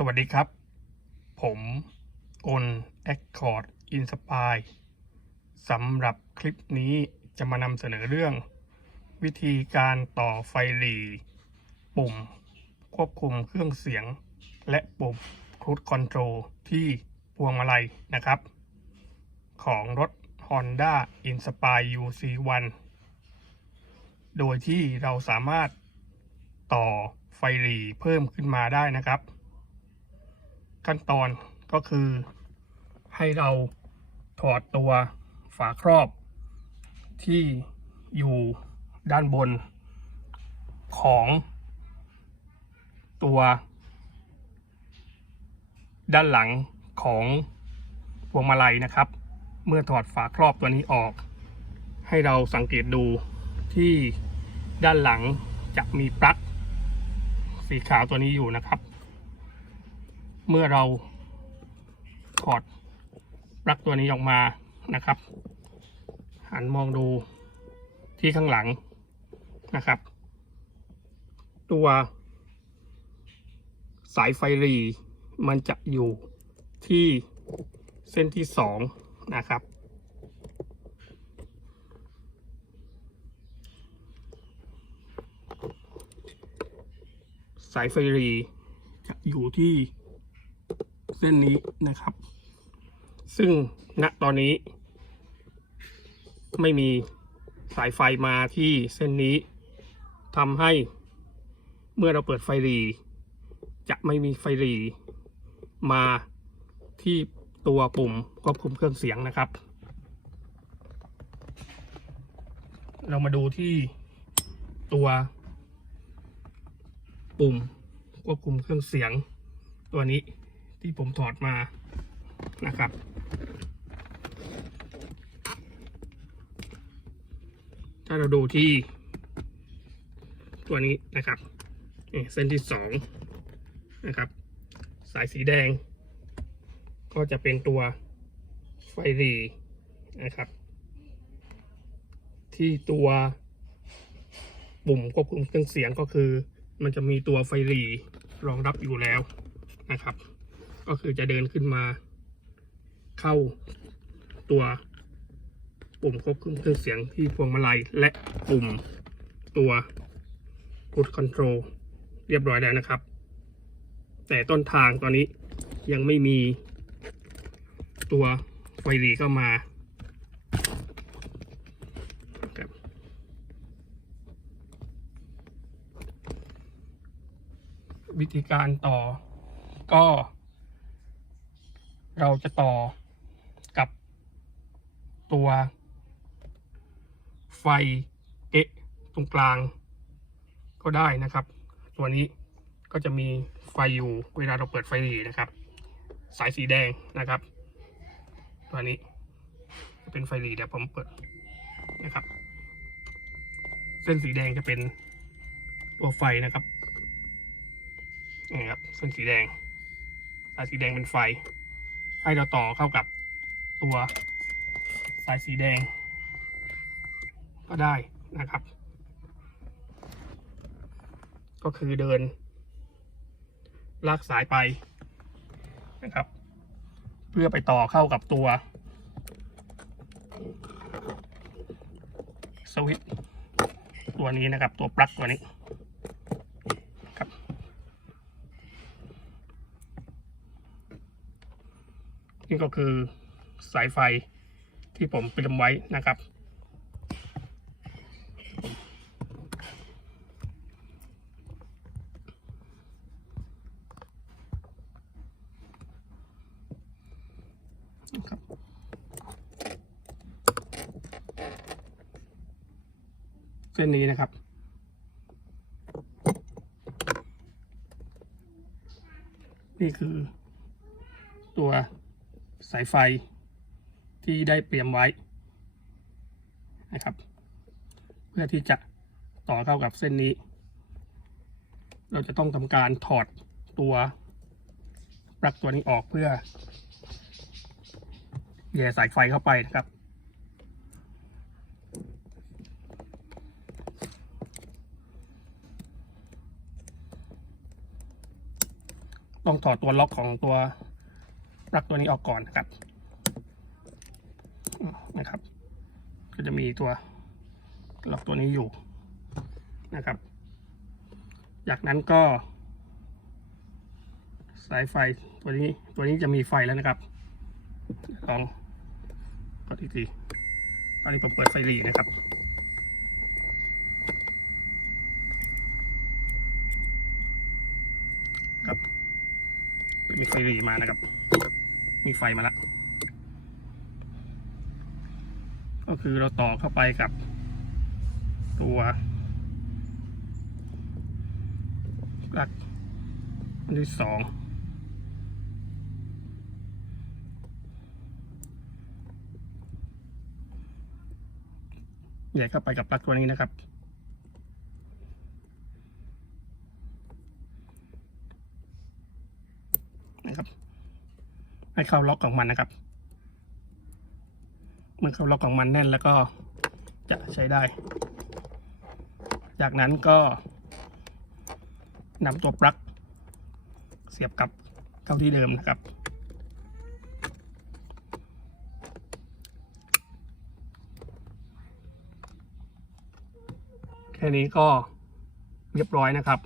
สวัสดีครับ ผมอนแอคคอร์ดอินสปายสำหรับคลิปนี้จะมานำเสนอเรื่อง วิธีการต่อไฟหลีปุ่ม ควบคุมเครื่องเสียง และปุ่มครู e คอนโทรลที่พวงมาลัยนะครับ ของรถ Honda Inspire UC1 โดยที่เราสามารถต่อไฟหลีเพิ่มขึ้นมาได้นะครับ ขั้นตอนก็คือให้เราถอดตัวฝาครอบที่อยู่ด้านบนของตัว ด้านหลังของพวงมาลัยนะครับ เมื่อถอดฝาครอบตัวนี้ออก ให้เราสังเกตดูที่ด้านหลังจะมีปลั๊กสีขาวตัวนี้อยู่นะครับ เมื่อเราถอดปลั๊กตัวนี้ออกมานะครับ หันมองดูที่ข้างหลังนะครับ ตัว สายไฟรีมันจะอยู่ที่เส้นที่สองนะครับ สายไฟรีจะอยู่ที่ เส้นนี้นะครับ ซึ่งณตอนนี้ ไม่มีสายไฟมาที่เส้นนี้ทำให้เมื่อเราเปิดไฟรี จะไม่มีไฟรีมาที่ตัวปุ่มควบคุมเครื่องเสียงนะครับ เรามาดูที่ตัวปุ่มควบคุมเครื่องเสียงตัวนี้ ที่ผมถอดมานะครับถ้าเราดูที่ ตัวนี้นะครับเส้นที่สองนะครับ สายสีแดง ก็จะเป็นตัวไฟรีนะครับ ที่ตัวปุ่มควบคุมเครื่องเสียงก็คือ มันจะมีตัวไฟรีรองรับอยู่แล้วนะครับ ก็คือจะเดินขึ้นมา เข้าตัว ปุ่มควบคุมเครื่องเสียงที่พวงมาลัยและปุ่มตัวพุทคอนโทรลเรียบร้อยแล้วนะครับ แต่ต้นทางตอนนี้ยังไม่มี ตัวไฟหรีเข้ามาวิธีการต่อก็ เราจะต่อกับตัวไฟเอะตรงกลาง ก็ได้นะครับ ตัวนี้ก็จะมีไฟอยู่เวลาเราเปิดไฟหลีนะครับ สายสีแดงนะครับ ตัวนี้จะเป็นไฟหลีเดี๋ยวผมเปิดนะครับ เส้นสีแดงจะเป็นตัวไฟนะครับนี่ครับเส้นสีแดงสายสีแดงเป็นไฟ ให้เราต่อเข้ากับตัวสายสีแดง ก็ได้นะครับ ก็คือเดิน ลากสายไปนะครับ เพื่อไปต่อเข้ากับตัวสวิตตัวนี้นะครับ ตัวปลั๊กตัวนี้ครับ นี่ก็คือสายไฟที่ผมเตรียมไว้นะครับ เส้นนี้นะครับนี่คือตัว สายไฟที่ได้เตรียมไว้นะครับ เพื่อที่จะต่อเข้ากับเส้นนี้ เราจะต้องทำการถอดตัวปลั๊กตัวนี้ออกเพื่อแย่สายไฟเข้าไปนะครับต้องถอดตัวล็อกของตัว ปลั๊กตัวนี้ออกก่อนนะครับนะครับ ก็จะมีตัวล็อกตัวนี้อยู่นะครับ จากนั้นก็ สายไฟตัวนี้ตัวนี้จะมีไฟแล้วนะครับลองกดอีกทีตอนนี้ผมเปิดไฟหลีนะครับครับมีไฟหลีมานะครับ มีไฟมาแล้วก็คือเราต่อเข้าไปกับ ตัวปลั๊กอันที่สองใหญ่เข้าไปกับปลั๊กตัวนี้นะครับ ให้เข้าล็อกของมันนะครับเมื่อเข้าล็อกของมันแน่นแล้วก็จะใช้ได้ จากนั้นก็นำตัวปลั๊กเสียบกับเข้าที่เดิมนะครับ แค่นี้ก็เรียบร้อยนะครับ